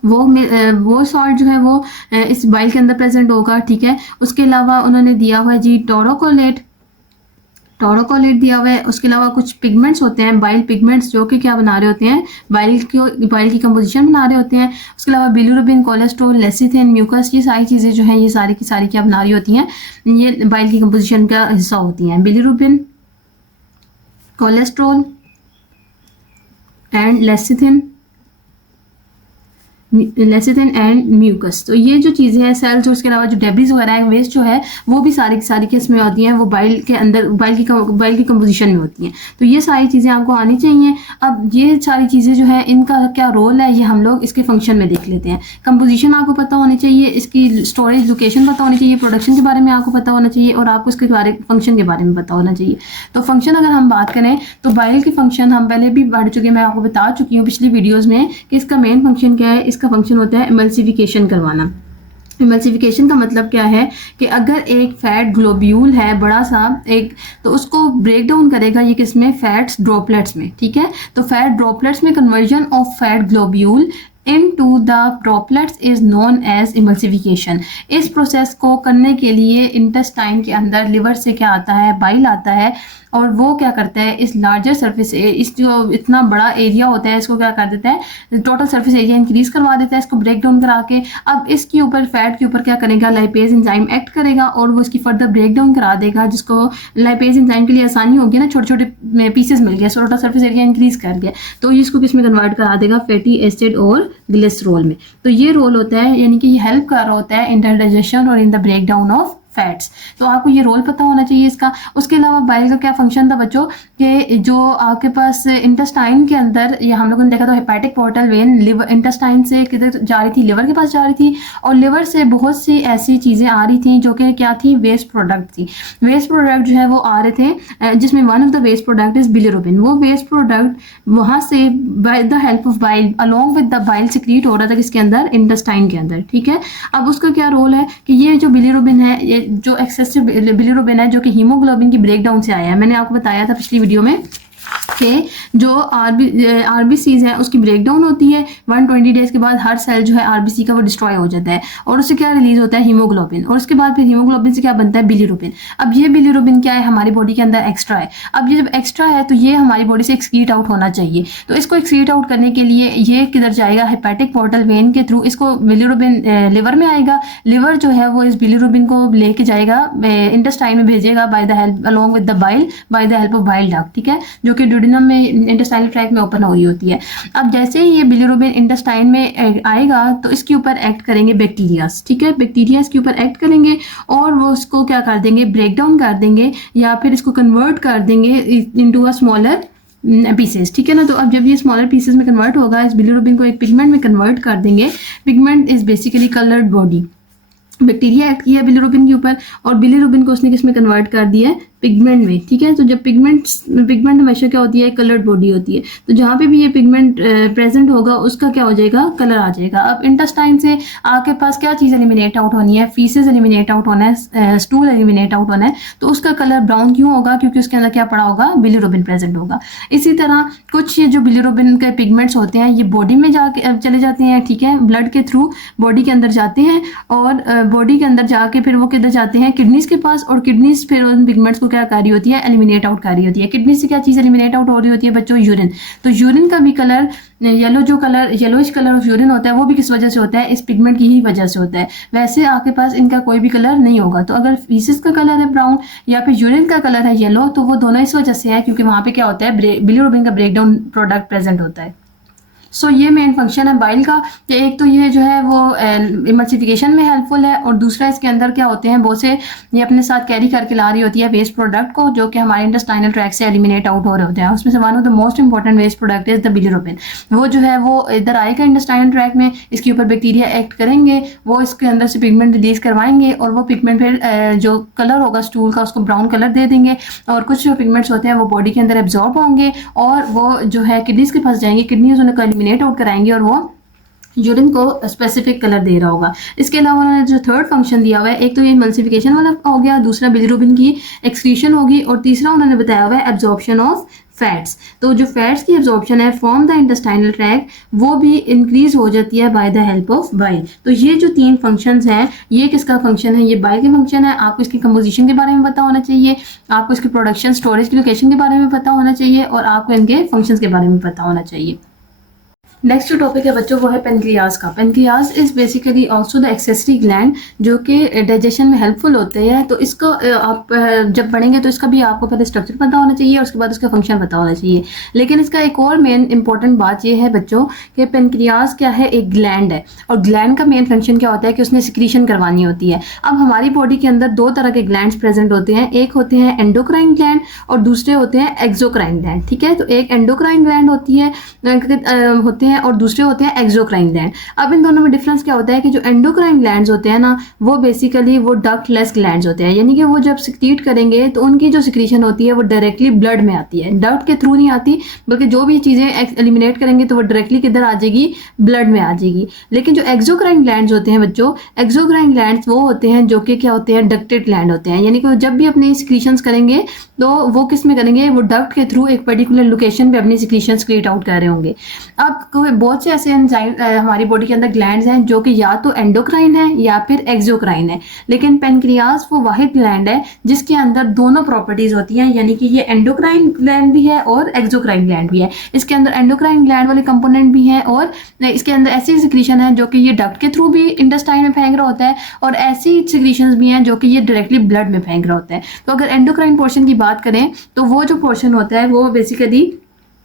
वो सॉल्ट जो है वो इस बाइल के अंदर प्रेजेंट होगा, ठीक है। उसके अलावा उन्होंने दिया हुआ है जी टोरोकोलेट दिया हुआ है। उसके अलावा कुछ पिगमेंट्स होते हैं, बाइल पिगमेंट्स, जो कि क्या बना रहे होते हैं, बाइल की कंपोजिशन बना रहे होते हैं। उसके अलावा बिलिरुबिन, कोलेस्ट्रॉल, लेसिथिन, म्यूकस, ये सारी चीज़ें जो हैं ये सारी की सारी क्या बना रही होती हैं, ये बाइल की कंपोजिशन का हिस्सा होती हैं। Bilirubin, cholesterol and lecithin and mucus. तो ये जो चीज़ें हैं, सेल्स, और उसके अलावा जो डेब्रिस वगैरह है, वेस्ट जो है, वो भी सारी की सारी किस में होती हैं, वो बाइल के अंदर, बाइल की कंपोजिशन में होती हैं। तो ये सारी चीज़ें आपको आनी चाहिए। अब ये सारी चीज़ें जो है इनका क्या रोल है, ये हम लोग इसके फंक्शन में देख लेते हैं। कंपोजिशन आपको पता होनी चाहिए, इसकी स्टोरेज लोकेशन पता होनी चाहिए, प्रोडक्शन के बारे में आपको पता होना चाहिए, और आपको इसके फंक्शन के बारे में पता होना चाहिए। तो फंक्शन अगर हम बात करें तो बाइल के फंक्शन हम पहले भी पढ़ चुके हैं, मैं आपको बता चुकी हूँ पिछली वीडियोज़ में कि इसका मेन फंक्शन क्या है। इसका फंक्शन होता है इमल्सिफिकेशन करवाना। इमल्सिफिकेशन का मतलब क्या है कि अगर एक फैट ग्लोब्यूल है बड़ा सा एक, तो उसको ब्रेक डाउन करेगा ये किसमें, फैट्स ड्रॉपलेट्स में, ठीक है। तो फैट ड्रॉपलेट्स में conversion of fat globule into the droplets is known as emulsification। इस प्रोसेस को करने के लिए इंटेस्टाइन के अंदर लिवर से क्या आता है, बाइल आता है, और वो क्या करता है, इस लार्जर सरफेस, इस जो इतना बड़ा एरिया होता है इसको क्या कर देता है, टोटल सरफेस एरिया इंक्रीज करवा देता है इसको ब्रेक डाउन करा के। अब इसके ऊपर, फैट के ऊपर क्या करेगा, लाइपेज एंजाइम एक्ट करेगा और वो इसकी फर्दर ब्रेक डाउन करा देगा, जिसको लाइपेज एंजाइम के लिए आसानी होगी ना, छोटे छोटे पीसेस मिल गए, टोटल सरफेस एरिया इंक्रीज कर गया, तो इसको किस में कन्वर्ट करा देगा, फैटी एसिड और ग्लिसरॉल में। तो ये रोल होता है, यानी कि ये हेल्प कर रहा होता है इन द डाइजेशन और in the break down of fats. तो आपको ये रोल पता होना चाहिए इसका। उसके अलावा बाइल का क्या फंक्शन था बच्चों, कि जो आपके पास इंटेस्टाइन के अंदर, ये हम लोगों ने देखा तो hepatic portal vein liver intestine से किधर जा रही थी, लिवर के पास जा रही थी, और लिवर से बहुत सी ऐसी चीज़ें आ रही थी जो कि क्या थी, वेस्ट प्रोडक्ट थी। वेस्ट प्रोडक्ट जो है वो आ रहे थे, जिसमें one of the waste product is bilirubin. वो वेस्ट प्रोडक्ट वहाँ से by the help of bile along with the bile secrete हो रहा था किसके अंदर, इंटेस्टाइन के अंदर, ठीक है। अब उसका क्या रोल है कि ये जो बिलिरुबिन है, जो एक्सेसिव बिलिरुबिन है, जो कि हीमोग्लोबिन की ब्रेकडाउन से आया है, मैंने आपको बताया था पिछली वीडियो में कि जो आरबीसीज है उसकी ब्रेकडाउन होती है 120 डेज के बाद, हर सेल जो है आरबीसी का वो डिस्ट्रॉय हो जाता है, और उससे क्या रिलीज होता है, हीमोग्लोबिन, और उसके बाद फिर हीमोग्लोबिन से क्या बनता है, बिलिरुबिन। अब ये बिलिरुबिन क्या है, हमारी बॉडी के अंदर एक्स्ट्रा है। अब ये जब एक्स्ट्रा है तो ये हमारी बॉडी से एक्सक्रीट आउट होना चाहिए। तो इसको एक्सक्रीट आउट करने के लिए ये किधर जाएगा, हेपेटिक पोर्टल वेन के थ्रू इसको बिलिरुबिन लिवर में आएगा। लिवर जो है वो इस बिलिरुबिन को लेके जाएगा, इंटेस्टाइन में भेजेगा bye the help along with the bile, bye the help of bile duct, ठीक है, जो कि ड्यूडेनम में इंटेस्टाइनल ट्रैक्ट में ओपन हो रही होती है। अब जैसे ही ये बिलिरुबिन इंटेस्टाइन में आएगा तो इसके ऊपर एक्ट करेंगे बैक्टीरियाज, ठीक है, बैक्टीरिया इसके ऊपर एक्ट करेंगे और वो उसको क्या कर देंगे, ब्रेक डाउन कर देंगे, या फिर इसको कन्वर्ट कर देंगे इनटू अ स्मॉलर पीसेस, ठीक है ना। तो अब जब ये स्मॉलर पीसेस में कन्वर्ट होगा, इस बिलिरुबिन को एक पिगमेंट में कन्वर्ट कर देंगे। Pigment is basically coloured body. Bacteria act किया बिलिरुबिन के ऊपर और बिलिरुबिन को उसने किस में कन्वर्ट कर दिया है, पिगमेंट में, ठीक है। तो जब पिगमेंट हमेशा क्या होती है, कलर्ड बॉडी होती है, तो जहाँ पे भी ये पिगमेंट प्रेजेंट होगा उसका क्या हो जाएगा, कलर आ जाएगा। अब इंटेस्टाइन से आपके पास क्या चीज़ एलिमिनेट आउट होनी है, फीसेस एलिमिनेट आउट होना है, स्टूल एलिमिनेट आउट होना है, तो उसका कलर ब्राउन क्यों होगा, क्योंकि उसके अंदर क्या पड़ा होगा, बिलीरुबिन प्रेजेंट होगा। इसी तरह कुछ ये जो बिलीरुबिन के पिगमेंट्स होते हैं ये बॉडी में जाके चले जाते हैं, ठीक है, ब्लड के थ्रू बॉडी के अंदर जाते हैं, और बॉडी के अंदर जाके फिर वो किधर जाते हैं, किडनीज के पास, और किडनीज फिर उन पिगमेंट्स को क्या कर रही होती है, एलिमिनेट आउट कर रही होती है। किडनी से क्या चीज़ एलिमिनेट आउट हो रही होती है बच्चों, यूरिन। तो यूरिन का भी colour yellowish colour of urine होता है, वो भी किस वजह से होता है, इस पिगमेंट की ही वजह से होता है। वैसे आपके पास इनका कोई भी कलर नहीं होगा। तो अगर फीसिस का कलर है ब्राउन या फिर यूरिन का कलर है येलो, तो वो दोनों इस वजह से है क्योंकि वहाँ पे क्या होता है, बिलीरुबिन का ब्रेकडाउन प्रोडक्ट प्रेजेंट होता है। सो ये मेन फंक्शन है बाइल का, कि एक तो ये जो है वो इमल्सिफिकेशन में हेल्पफुल है, और दूसरा इसके अंदर क्या होते हैं, बहुत से ये अपने साथ कैरी करके ला रही होती है वेस्ट प्रोडक्ट को, जो कि हमारे इंटेस्टाइनल ट्रैक से एलिमिनेट आउट हो रहे होते हैं। उसमें से one of the most important waste product is the bilirubin. वो जो है वो इधर आएगा इंटेस्टाइनल ट्रैक में, इसके ऊपर बैक्टीरिया एक्ट करेंगे, वो इसके अंदर से पिगमेंट रिलीज करवाएंगे, और वो पिगमेंट फिर जो कलर होगा स्टूल का उसको ब्राउन कलर दे देंगे, और कुछ जो पिगमेंट्स होते हैं वो बॉडी के अंदर एब्जॉर्ब होंगे, और वो जो है किडनीज के पास जाएंगे, किडनीज उनको एलिमिनेट आउट कराएंगे, और वो यूरिन को स्पेसिफिक कलर दे रहा होगा। इसके अलावा उन्होंने जो थर्ड फंक्शन दिया हुआ है, एक तो ये इमल्सिफिकेशन वाला हो गया, दूसरा बिलीरुबिन की एक्सक्रीशन होगी, और तीसरा उन्होंने बताया हुआ है एब्जॉर्प्शन ऑफ फैट्स। तो जो फैट्स की एब्जॉर्प्शन है फ्रॉम द इंटेस्टाइनल ट्रैक, वो भी इंक्रीज हो जाती है bye the help of bile. तो ये जो तीन फंक्शंस हैं, ये किसका फंक्शन है, ये बाइल के फंक्शन है। आपको इसकी कंपोजिशन के बारे में पता होना चाहिए, आपको इसकी प्रोडक्शन स्टोरेज की लोकेशन के बारे में पता होना चाहिए, और आपको इनके फंक्शंस के बारे में पता होना चाहिए। नेक्स्ट जो टॉपिक है बच्चों वो है पेनक्रियाज का। Pancreas is basically also the accessory gland, जो कि डाइजेशन में हेल्पफुल होते हैं। तो इसको आप जब पढ़ेंगे तो इसका भी आपको पहले स्ट्रक्चर पता होना चाहिए, और उसके बाद उसका फंक्शन पता होना चाहिए। लेकिन इसका एक और मेन इंपॉर्टेंट बात ये है बच्चों कि पेनक्रियाज क्या है, एक ग्लैंड है, और ग्लैंड का मेन फंक्शन क्या होता है कि उसने सिक्रीशन करवानी होती है। अब हमारी बॉडी के अंदर दो तरह के ग्लैंड्स प्रेजेंट होते हैं, एक होते हैं एंडोक्राइन ग्लैंड और दूसरे होते हैं एक्सोक्राइन ग्लैंड, ठीक है। तो एक एंडोक्राइन ग्लैंड होती है होते हैं और दूसरे होते हैं एक्सोक्राइन ग्लैंड। अब इन दोनों में डिफरेंस क्या होता है कि जो एंडोक्राइन ग्लैंड्स होते हैं ना, वो बेसिकली वो डक्टलेस ग्लैंड्स होते हैं, यानी कि वो जब सिक्रीट करेंगे तो उनकी जो सिक्रीशन होती है वो डायरेक्टली ब्लड में आती है, डक्ट के थ्रू नहीं आती, बल्कि जो भी चीज़ें एलिमिनेट करेंगे तो वो डायरेक्टली किधर आ जाएगी, ब्लड में आ जाएगी। लेकिन जो एक्सोक्राइन ग्लैंड्स होते हैं बच्चों, एक्सोक्राइन ग्लैंड्स वो होते हैं जो कि क्या होते हैं, डक्टेड ग्लैंड होते हैं, यानी कि जब भी अपनी सिक्रीशंस करेंगे तो वो किस में करेंगे, वो डक्ट के थ्रू एक पर्टिकुलर लोकेशन पे अपनी सिक्रीशंस क्रिएट आउट कर रहे होंगे। अब बहुत से ऐसे एंजाइम हमारी बॉडी के अंदर ग्लैंड्स हैं जो कि या तो एंडोक्राइन है या फिर एक्सोक्राइन है, लेकिन पेनक्रियाज वो वाहिद ग्लैंड है जिसके अंदर दोनों प्रॉपर्टीज होती हैं, यानी कि ये एंडोक्राइन ग्लैंड भी है और एक्सोक्राइन ग्लैंड भी है। इसके अंदर एंडोक्राइन ग्लैंड वाले कंपोनेंट भी हैं, और इसके अंदर ऐसी सिक्रीशन है जो कि ये डक्ट के थ्रू भी इंटेस्टाइन में फेंक रहा होता है, और ऐसी सिक्रीशंस भी हैं जो कि ये डायरेक्टली ब्लड में फेंक रहा होता है। तो अगर एंडोक्राइन पोर्शन की बात करें तो वो जो पोर्शन होता है वो बेसिकली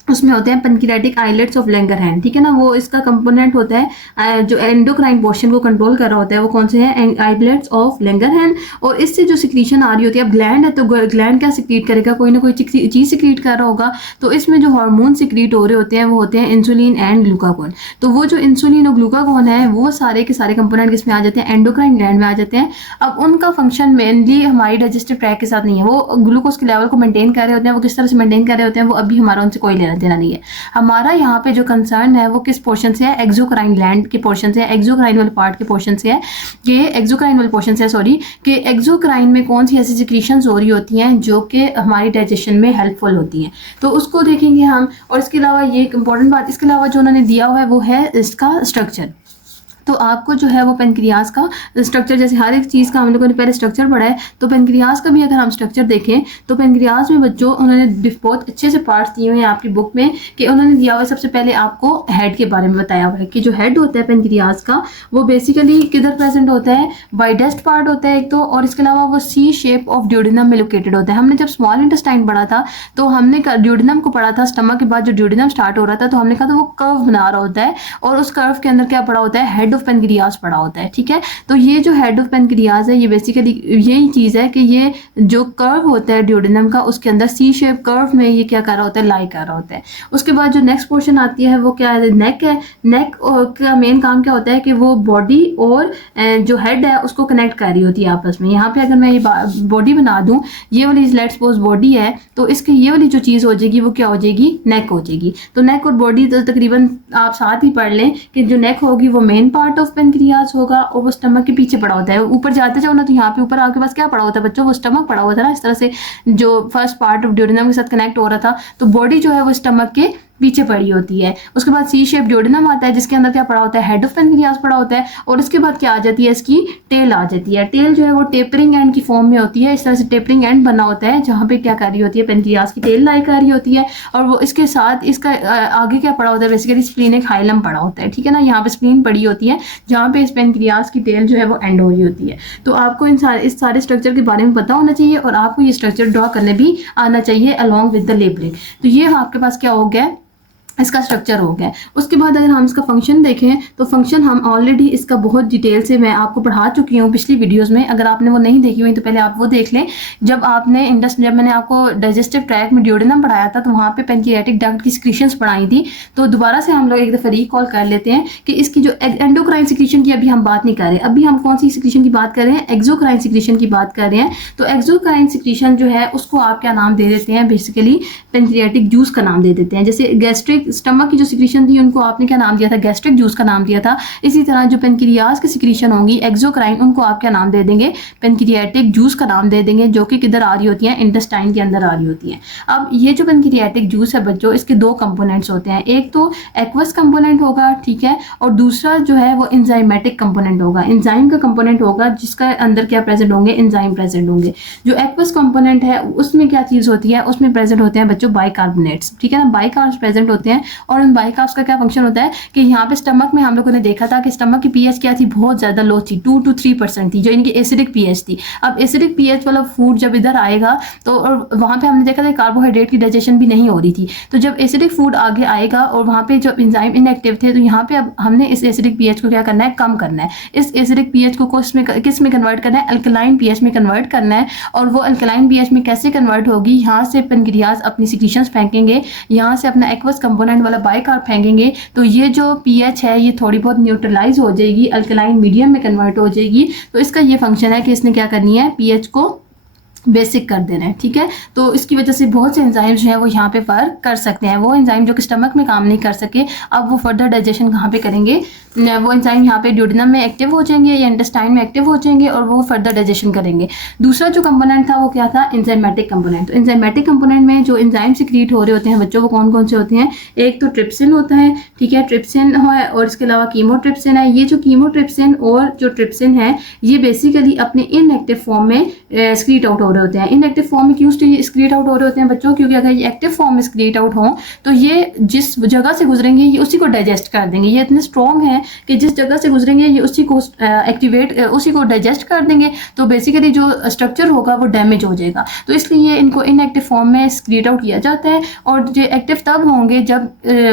उसमें होते हैं पेनक्रियाटिक आइलेट्स ऑफ लैंगरहैंस, ठीक है ना। वो इसका कंपोनेंट होता है जो एंडोक्राइन पोर्शन को कंट्रोल कर रहा होता है, वो कौन से हैं, आइलेट्स ऑफ लैंगरहैंस। और इससे जो सिक्रीशन आ रही होती है, अब ग्लैंड है तो ग्लैंड क्या सिक्रीट करेगा, कोई ना कोई चीज़ सिक्रीट कर रहा होगा। तो इसमें जो हार्मोन सिक्रीट हो रहे होते हैं वो होते हैं इंसुलिन एंड ग्लूकागोन। तो वो जो इंसुलिन और ग्लूकागोन है वो सारे के सारे कंपोनेंट किसमें आ जाते हैं, एंडोक्राइन ग्लैंड में आ जाते हैं। अब उनका फंक्शन मेनली हमारी डाइजेस्टिव ट्रैक के साथ नहीं है, वो ग्लूकोज के लेवल को मेंटेन कर रहे होते हैं। वो किस तरह से मेंटेन कर रहे होते हैं वो अभी हमारा उनसे कोई लेना देना नहीं है। हमारा यहाँ पे जो कंसर्न है वो किस पोर्शन से है, एक्सोक्राइन ग्लैंड के पोर्शन से है, एक्सोक्राइन वाले पार्ट के पोर्शन से है, कि एक्सोक्राइन वाले पोर्शन से सॉरी, कि एक्सोक्राइन में कौन सी ऐसी सिक्रीशंस हो रही होती हैं जो कि हमारी डाइजेशन में हेल्पफुल होती हैं। तो उसको देखेंगे हम। और इसके अलावा ये एक इंपॉर्टेंट बात, इसके अलावा जो उन्होंने दिया हुआ है वो है इसका स्ट्रक्चर। तो आपको जो है वो पेनक्रियाज का स्ट्रक्चर, जैसे हर एक चीज़ का हम लोगों ने पहले स्ट्रक्चर पढ़ा है, तो पेनक्रियाज का भी अगर हम स्ट्रक्चर देखें तो पेनक्रियाज में बच्चों उन्होंने बहुत अच्छे से पार्ट्स दिए हुए हैं आपकी बुक में, कि उन्होंने दिया हुआ है सबसे पहले आपको हेड के बारे में बताया हुआ है कि जो हेड होता है पेनक्रियाज का वो बेसिकली किधर प्रेजेंट होता है, वाइडेस्ट पार्ट होता है एक तो, और इसके अलावा वो सी शेप ऑफ ड्यूडेनम में लोकेटेड होता है। हमने जब स्मॉल इंटेस्टाइन पढ़ा था तो हमने ड्यूडेनम को पढ़ा था, स्टमक के बाद जो ड्यूडेनम स्टार्ट हो रहा था, तो हमने कहा था वो कर्व बना रहा होता है, और उस कर्व के अंदर क्या पड़ा होता है, हेड हेड ऑफ पेनक्रियाज पड़ा होता है, ठीक है। तो ये जो हेड ऑफ पेनक्रियाज है ये बेसिकली यही चीज़ है कि ये जो कर्व होता है ड्यूडेनम का, उसके अंदर सी शेप कर्व में ये क्या कर रहा होता है, लाई कर रहा होता है। उसके बाद जो नेक्स्ट पोर्शन आती है वो क्या है, नेक है। नेक का मेन काम क्या होता है कि वो बॉडी और जो हेड है उसको कनेक्ट कर रही होती है आपस में। यहाँ पे अगर मैं ये बॉडी बना दूँ, ये वाली लेट्स सपोज बॉडी है, तो इसकी ये वाली जो चीज़ हो जाएगी वो क्या हो जाएगी, नेक हो जाएगी। तो नेक और बॉडी तो तकरीबन आप साथ ही पढ़ लें कि जो नेक होगी वो मेन पार्ट ऑफ पेनक्रियाज होगा और वो स्टमक के पीछे पड़ा होता है। ऊपर जाते जाओ ना तो यहाँ पे ऊपर आपके पास क्या पड़ा होता है बच्चों, वो स्टमक पड़ा होता है ना, इस तरह से जो फर्स्ट पार्ट ऑफ ड्यूडेनम के साथ कनेक्ट हो रहा था। तो बॉडी जो है वो स्टमक के पीछे पड़ी होती है। उसके बाद सी शेप ड्यूडेनम आता है जिसके अंदर क्या पड़ा होता है, हेड ऑफ पेनक्रियाज पड़ा होता है। और उसके बाद क्या आ जाती है, इसकी टेल आ जाती है। टेल जो है वो टेपरिंग एंड की फॉर्म में होती है, इस तरह से टेपरिंग एंड बना होता है जहाँ पे क्या कर रही होती है, पेनक्रियाज की टेल लाई कर रही होती है। और वो इसके साथ इसका आगे क्या पड़ा होता है, बेसिकली स्प्लीनिक हाइलम पड़ा होता है, ठीक है ना। यहाँ पे स्प्लीन पड़ी होती है जहाँ पे इस पेनक्रियाज की टेल जो है वो एंड हो रही होती है। तो आपको इस सारे स्ट्रक्चर के बारे में पता होना चाहिए और आपको ये स्ट्रक्चर ड्रॉ करने भी आना चाहिए अलॉन्ग विद द लेबलिंग। तो ये आपके पास क्या हो गया, इसका स्ट्रक्चर हो गया। उसके बाद अगर हम इसका फंक्शन देखें तो फंक्शन हम ऑलरेडी इसका बहुत डिटेल से मैं आपको पढ़ा चुकी हूँ पिछली वीडियोस में। अगर आपने वो नहीं देखी हुई तो पहले आप वो देख लें। जब मैंने आपको डाइजेस्टिव ट्रैक में ड्यूडेनम पढ़ाया था तो वहाँ पे पेनक्रियाटिक डक्ट की सिक्रीशंस पढ़ाई थी। तो दोबारा से हम लोग एक दफ़ा रिकॉल कर लेते हैं कि इसकी जो एंडोक्राइन सिक्रीशन की अभी हम बात नहीं कर रहे, अभी हम कौन सी सिक्रीशन की बात कर रहे हैं, एक्सोक्राइन सिक्रीशन की बात कर रहे हैं। तो एक्सोक्राइन सिक्रीशन जो है उसको आप क्या नाम दे देते हैं, बेसिकली पेनक्रियाटिक जूस का नाम दे देते हैं। जैसे गैस्ट्रिक स्टमक की जो सिक्रीशन थी उनको आपने क्या नाम दिया था, गैस्ट्रिक जूस का नाम दिया था। इसी तरह जो पेनक्रियाज की सिक्रीशन होंगी एक्सोक्राइन, उनको आप क्या नाम दे देंगे, पेनक्रियाटिक जूस का नाम दे देंगे, जो कि किधर आ रही होती हैं, इंटेस्टाइन के अंदर आ रही होती हैं। अब ये जो पेनक्रियाटिक जूस है बच्चों, इसके दो कंपोनेंट्स होते हैं, एक तो एक्वस कंपोनेंट होगा, ठीक है, और दूसरा जो है वो एंजाइमेटिक कंपोनेंट होगा। एंजाइम का कंपोनेंट होगा जिसका अंदर क्या प्रेजेंट होंगे, एंजाइम प्रेजेंट होंगे। जो एक्वस कंपोनेंट है उसमें क्या चीज़ होती है, उसमें प्रेजेंट होते हैं बच्चों बाइकार्बोनेट्स, ठीक है ना, बाइकार्ब्स प्रेजेंट होते हैं। और उन बाइकार्ब्स का क्या फंक्शन होता है कि यहाँ पे स्टमक में हम लोगों ने देखा था कि स्टमक की पीएच क्या थी, बहुत ज़्यादा लो थी, 2 to 3% थी, जो इनकी एसिडिक पीएच थी। अब एसिडिक पीएच वाला फूड जब इधर आएगा तो वहाँ पे हमने देखा था कार्बोहाइड्रेट की डाइजेशन भी नहीं हो रही थी। तो जब एसिडिक फूड आगे आएगा और वहाँ पे जब एंजाइम इनएक्टिव थे, तो यहाँ पे अब हमने इस एसिडिक पीएच को क्या करना है, कम करना है। इस एसिडिक पीएच को किस में कन्वर्ट करना है, अल्कलाइन पीएच में कन्वर्ट करना है। और वो अल्कलाइन पीएच में कैसे कन्वर्ट होगी, यहाँ से पेनक्रियाज अपनी सिक्रीशंस फेंकेंगे, यहाँ से अपना एक्वस कंपोनेंट वाला बाइकार्ब फेंकेंगे। तो ये जो पीएच है ये थोड़ी बहुत न्यूट्रलाइज हो जाएगी, अल्कलाइन मीडियम में कन्वर्ट हो जाएगी। तो इसका ये फंक्शन है कि इसने क्या करनी है, पीएच को बेसिक कर देना है, ठीक है। तो इसकी वजह से बहुत से एंजाइम जो है वो यहाँ पे वर्क कर सकते हैं। वो एंजाइम जो कि स्टमक में काम नहीं कर सके, अब वो फर्दर डाइजेशन कहाँ पे करेंगे, वो एंजाइम यहाँ पे ड्यूडेनम में एक्टिव हो जाएंगे या इंटेस्टाइन में एक्टिव हो जाएंगे और वो फर्दर डाइजेशन करेंगे। दूसरा जो कंपोनेंट था वो क्या था, एंजाइमेटिक कंपोनेंट। तो एंजाइमेटिक कंपोनेंट में जो एंजाइम सिक्रीट हो रहे होते हैं बच्चों, वो कौन कौन से होते हैं, एक तो ट्रिप्सिन होता है, ठीक है, ट्रिप्सिन है, और इसके अलावा कीमोट्रिप्सिन है। ये जो कीमोट्रिप्सिन और जो ट्रिप्सिन है ये बेसिकली अपने इनएक्टिव फॉर्म में स्क्रीट आउट हो रहे होते हैं। इनएक्टिव फॉर्म में क्यों स्क्रीट आउट हो रहे होते हैं बच्चों, क्योंकि अगर ये एक्टिव फॉर्म में स्क्रीट आउट हो तो ये जिस जगह से गुजरेंगे ये उसी को डाइजेस्ट कर देंगे। ये इतने स्ट्रॉन्ग है कि जिस जगह से गुजरेंगे ये उसी को उसी को डाइजेस्ट कर देंगे। तो बेसिकली जो स्ट्रक्चर होगा वो डैमेज हो जाएगा। तो इसलिए इनको इनएक्टिव फॉर्म में स्क्रीट आउट किया जाता है। और जो एक्टिव तब होंगे जब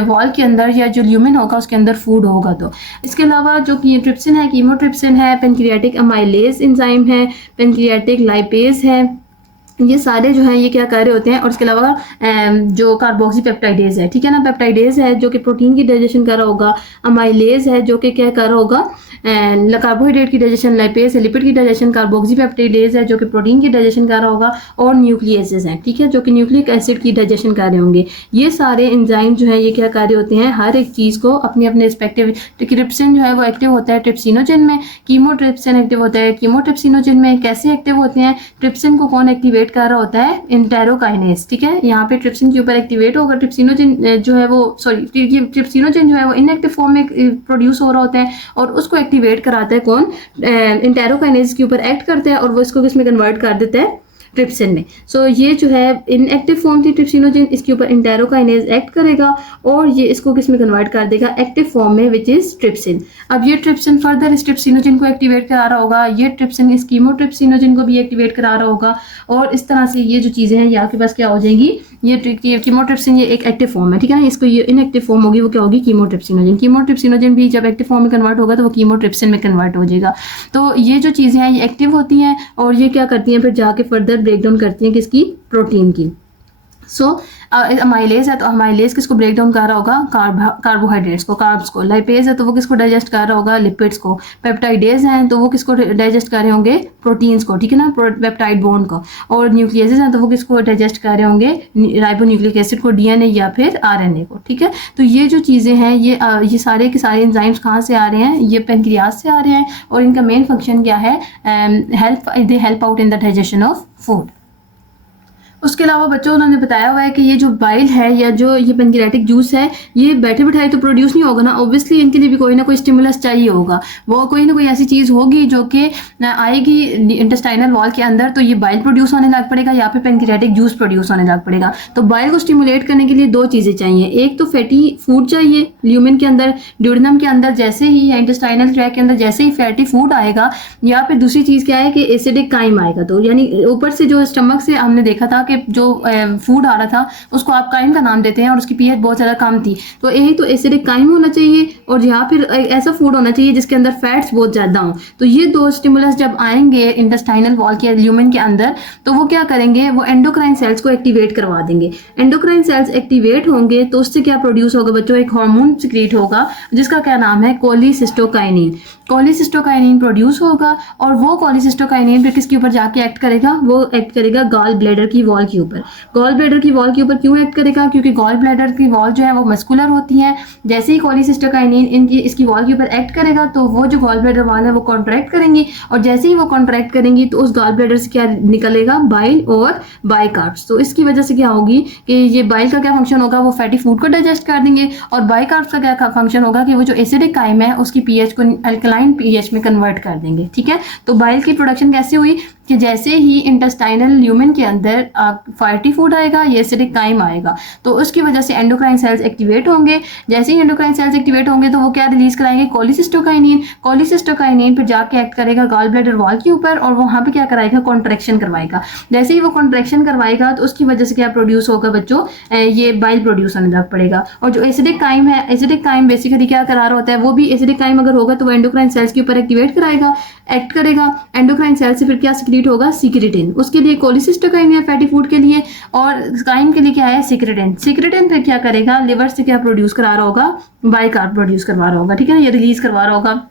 वॉल के अंदर या जो ल्यूमिन होगा उसके अंदर फूड होगा। तो इसके अलावा जो ट्रिप्सिन है, कीमोट्रिप्सिन है, पेनक्रियाटिक अमाइलेज एंजाइम है, पेनक्रियाटिक लाइपेज है, ये सारे जो हैं ये क्या कर रहे होते हैं। और इसके अलावा जो कार्बोक्सी पेप्टाइडेज है, ठीक है ना, पेप्टाइडेज है जो कि प्रोटीन की डाइजेशन कर रहा होगा, अमाइलेज है जो कि क्या कर रहा होगा, कार्बोहाइड्रेट की डाइजेशन, लाइपेज है लिपिड की डाइजेशन, कार्बोक्सी पेप्टाइडेज है जो कि प्रोटीन की डाइजेशन कर रहा होगा, और न्यूक्लियसेस हैं, ठीक है, जो कि न्यूक्लिक एसिड की डाइजेशन कर रहे होंगे। ये सारे एंजाइम जो है ये क्या कर रहे होते हैं, हर एक चीज़ को अपने अपने रिस्पेक्टिव। ट्रिप्सिन जो है वो एक्टिव होता है ट्रिप्सिनोजेन में, कीमोट्रिप्सिन एक्टिव होता है कीमोट्रिप्सिनोजेन में। कैसे एक्टिव होते हैं, ट्रिप्सिन को कौन एक्टिवेट कर रहा होता है, इंटेरोकाइनेज, ठीक है। यहाँ पे ट्रिप्सिन के ऊपर एक्टिवेट होगा, ट्रिप्सिनोजेन जो है वो ट्रिप्सिनोजेन जो है वो इनएक्टिव फॉर्म में प्रोड्यूस हो रहा होता है और उसको एक्टिवेट कराता है कौन, इंटेरोकाइनेज के ऊपर एक्ट करता है और वो इसको किस में कन्वर्ट कर देता है, ट्रिप्सिन में। सो ये जो है इनएक्टिव फॉर्म थी ट्रिप्सिनोजन, इसके ऊपर एंटेरोकाइनेज एक्ट करेगा और ये इसको किस में कन्वर्ट कर देगा, एक्टिव फॉर्म में, विच इज ट्रिप्सिन। अब ये ट्रिप्सिन फर्दर इस ट्रिप्सिनोजन को एक्टिवेट करा रहा होगा, ये ट्रिप्सिन इस कीमोट्रिप्सिनोजन को भी एक्टिवेट करा रहा होगा और इस तरह से ये जो चीज़ें हैं ये आपके पास क्या हो जाएंगी, ये कीमोट्रिप्सिन ये एक एक्टिव फॉर्म है, ठीक है ना, इसको ये इनएक्टिव फॉर्म होगी वो क्या होगी, कीमोट्रिप्सिनोजन। कीमोट्रिप्सिनोजन भी जब एक्टिव फॉर्म में कन्वर्ट होगा तो वो कीमोट्रिप्सिन में कन्वर्ट हो जाएगा। तो ये जो चीज़ें हैं ये एक्टिव होती हैं और ये क्या करती हैं फिर जाके फर्दर ब्रेक डाउन करती हैं किसकी, प्रोटीन की। सो अमाइलेज है तो अमाइलेज किसको ब्रेक डाउन कर रहा होगा, कार्बोहाइड्रेट्स को, कार्ब्स को। लाइपेज है तो वो किसको डाइजेस्ट कर रहा होगा, लिपिड्स को। पेप्टाइडेज हैं तो वो किसको डाइजेस्ट कर रहे होंगे, प्रोटीन्स को, ठीक है ना, पेप्टाइड बॉन्ड को। और न्यूक्लियसेस हैं तो वो किसको डाइजेस्ट कर रहे होंगे, राइबोन्यूक्लिक एसिड को, डीएनए या फिर आरएनए को, ठीक है। तो ये जो चीज़ें हैं ये सारे के सारे एंजाइम्स कहाँ से आ रहे हैं, ये पेनक्रियास से आ रहे हैं और इनका मेन फंक्शन क्या है, they help out in the digestion of food. उसके अलावा बच्चों उन्होंने बताया हुआ है कि ये जो बाइल है या जो ये पेनक्रियाटिक जूस है ये बैठे बिठाए तो प्रोड्यूस नहीं होगा ना, ऑब्वियसली इनके लिए भी कोई ना कोई स्टिमुलस चाहिए होगा, वो कोई ना कोई ऐसी चीज़ होगी जो कि आएगी इंटेस्टाइनल वॉल के अंदर, तो ये बाइल प्रोड्यूस होने लग पड़ेगा या फिर पेनक्रियाटिक जूस प्रोड्यूस होने लग पड़ेगा। तो बाइल को स्टिमुलेट करने के लिए दो चीज़ें चाहिए, एक तो फैटी फूड चाहिए ल्यूमेन के अंदर, ड्यूडेनम के अंदर जैसे ही या इंटेस्टाइनल ट्रैक के अंदर जैसे ही फैटी फूड आएगा, या फिर दूसरी चीज़ क्या है कि एसिडिक काइम आएगा। तो यानी ऊपर से जो स्टमक से हमने देखा था कि जो फूड आ रहा था उसको आप काइम का नाम देते हैं और उसकी पीएच बहुत ज़्यादा कम थी, तो यही तो एसिडिक काइम होना चाहिए और यहाँ फिर ऐसा फूड होना चाहिए जिसके अंदर फैट्स बहुत ज़्यादा हों। तो ये दो स्टिमुलस जब आएंगे इंटेस्टाइनल वॉल के ल्यूमेन के अंदर तो वो क्या करेंगे, वो एंडोक्राइन सेल्स को एक्टिवेट करवा देंगे। एंडोक्राइन सेल्स एक्टिवेट होंगे तो उससे क्या प्रोड्यूस होगा बच्चों, एक हार्मोन सिक्रीट होगा जिसका क्या नाम है, कोलिसिस्टोकाइनिन। कोलिसिस्टोकाइनिन प्रोड्यूस होगा और वो कोलिसिस्टोकाइनिन फिर किसके ऊपर जाके एक्ट करेगा, वो एक्ट करेगा गॉल ब्लैडर की वॉल के ऊपर। गॉल ब्लैडर की वॉल के ऊपर क्यों एक्ट करेगा, क्योंकि गॉल ब्लैडर की वॉल जो है वो मस्कुलर होती है। जैसे ही कोलिसिस्टोकाइनिन इसकी वॉल के ऊपर एक्ट करेगा तो वो जो गॉल ब्लैडर वॉल है वो कॉन्ट्रैक्ट करेंगी और जैसे ही वो कॉन्ट्रैक्ट करेंगी तो उस गॉल ब्लैडर से क्या निकलेगा, बाइल और बाइकार्ब्स। तो इसकी वजह से क्या होगी कि ये बाइल का क्या फंक्शन होगा, वो फैटी फूड को डाइजेस्ट कर देंगे और बाइकार्ब्स का क्या फंक्शन होगा कि वो जो एसिडिक काइम है उसकी पीएच को अल्कलाइन पीएच में कन्वर्ट कर देंगे, ठीक है। तो बाइल की प्रोडक्शन कैसे हुई कि जैसे ही इंटेस्टाइनल ल्यूमेन के अंदर फैटी फूड आएगा, ये एसिडिक काइम आएगा, तो उसकी वजह से एंडोक्राइन सेल्स एक्टिवेट होंगे। जैसे ही एंडोक्राइन सेल्स एक्टिवेट होंगे तो वो क्या रिलीज कराएंगे, कोलिसिस्टोकाइनिन। कोलिसिस्टोकाइनिन फिर जाके एक्ट करेगा गॉल ब्लैडर वॉल के ऊपर और वहाँ पे क्या कराएगा, कॉन्ट्रैक्शन करवाएगा। जैसे ही वो कॉन्ट्रैक्शन करवाएगा तो उसकी वजह से क्या प्रोड्यूस होगा बच्चों, ये बाइल प्रोड्यूस होने लग पड़ेगा। और जो एसिडिक काइम है, एसिडिक काइम बेसिकली क्या करा रहा होता है, वो भी एसिडिक काइम अगर होगा तो वो एंडोक्राइन सेल्स के ऊपर एक्टिवेट कराएगा, एक्ट करेगा। एंडोक्राइन सेल से फिर क्या सिक्रीट होगा, सिक्रेटिन। उसके लिए कोलिसिस्टोकाइम है फैटी फूड के लिए और काइम के लिए क्या है, सिक्रेटिन। सिक्रेटिन फिर क्या करेगा, लिवर से क्या प्रोड्यूस करा रहा होगा, बाइकार्ब प्रोड्यूस करवा रहा होगा, ठीक है ना, ये रिलीज करवा रहा होगा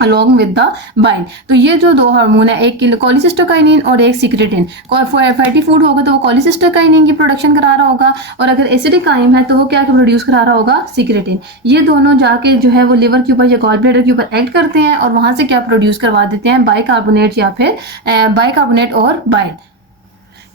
अलॉन्ग विद द बाइल। तो ये जो दो हार्मोन है, एक कोलिसिस्टोकाइनिन और एक सिक्रेटिन। फैटी फूड होगा तो वो कोलिसिस्टोकाइनिन की प्रोडक्शन करा रहा होगा और अगर एसिडिक काइम है तो वो क्या प्रोड्यूस करा रहा होगा, सिक्रेटिन। ये दोनों जाके जो है वो लिवर के ऊपर या गॉल ब्लैडर के ऊपर एक्ट करते हैं और वहां से क्या प्रोड्यूस करवा देते हैं, बाइकार्बोनेट या फिर बाइकार्बोनेट और बाइल।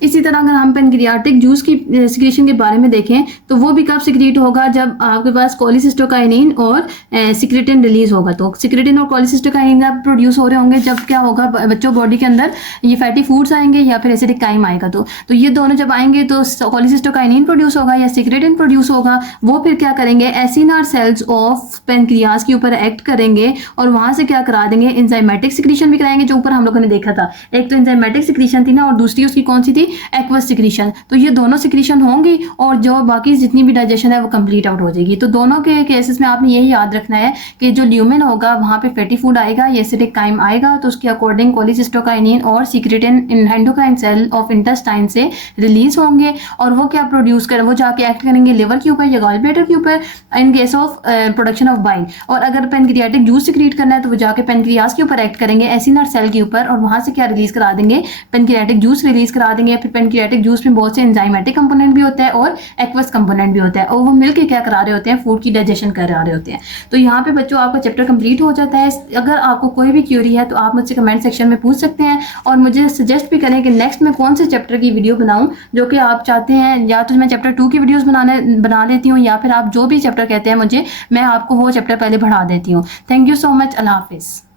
इसी तरह अगर हम पेनक्रियाटिक जूस की सिक्रीशन के बारे में देखें तो वो भी कब सिक्रीट होगा, जब आपके पास कोलिसिस्टोकाइनिन और सिक्रेटिन रिलीज होगा। तो सिक्रेटिन और कोलिसिस्टोकाइनिन जब प्रोड्यूस हो रहे होंगे जब क्या होगा बच्चों, बॉडी के अंदर ये फैटी फूड्स आएंगे या फिर एसिडिक काइम आएगा। तो ये दोनों जब आएंगे तो कोलिसिस्टोकाइनिन प्रोड्यूस होगा या सिक्रेटिन प्रोड्यूस होगा। वो फिर क्या करेंगे, एसिनार सेल्स ऑफ पेनक्रियास के ऊपर एक्ट करेंगे और वहां से क्या करा देंगे, एंजाइमेटिक सिक्रीशन भी कराएंगे, जो ऊपर हम लोगों ने देखा था। एक तो एंजाइमेटिक सिक्रीशन थी ना और दूसरी उसकी कौन सी थी, एक्वस सिक्रीशन। तो ये दोनों सिक्रीशन होंगी और जो बाकी जितनी भी डाइजेशन है वो कंप्लीट आउट हो जाएगी। तो दोनों के केसेस में आपने यही याद रखना है कि जो ल्यूमेन होगा वहाँ पे फैटी फूड आएगा, ये एसिडिक काइम आएगा, तो उसके अकॉर्डिंग कोलिसिस्टोकाइनिन और secretin endocrine cell of intestine से रिलीज होंगे और वो क्या प्रोड्यूस करें, वो जाके एक्ट करेंगे लिवर के ऊपर या गॉल ब्लैडर के ऊपर in case of production of bile. और अगर पेनक्रियाटिक जूस सिक्रीट करना है तो वो जाके पेनक्रियास के ऊपर एक्ट करेंगे, एसिनर सेल के ऊपर, और वहाँ से क्या रिलीज करा देंगे, पेनक्रियाटिक जूस रिलीज करा देंगे। फिर पेनक्रियाटिक जूस में बहुत से एंजाइमेटिक कंपोनेंट भी होता है और एक्वस कंपोनेंट भी होता है और वो मिलके क्या करा रहे होते हैं, फूड की डाइजेशन करा रहे होते हैं। तो यहाँ पे बच्चों आपका चैप्टर कंप्लीट हो जाता है। अगर आपको कोई भी क्यूरी है तो आप मुझसे कमेंट सेक्शन में पूछ सकते हैं और मुझे सजेस्ट भी करें कि नेक्स्ट में कौन से चैप्टर की वीडियो बनाऊं जो कि आप चाहते हैं। या तो मैं चैप्टर 2 की वीडियोस बना लेती हूँ या फिर आप जो भी चैप्टर कहते हैं मुझे, मैं आपको वो चैप्टर पहले बढ़ा देती हूँ। Thank you so much. Allah हाफिज़।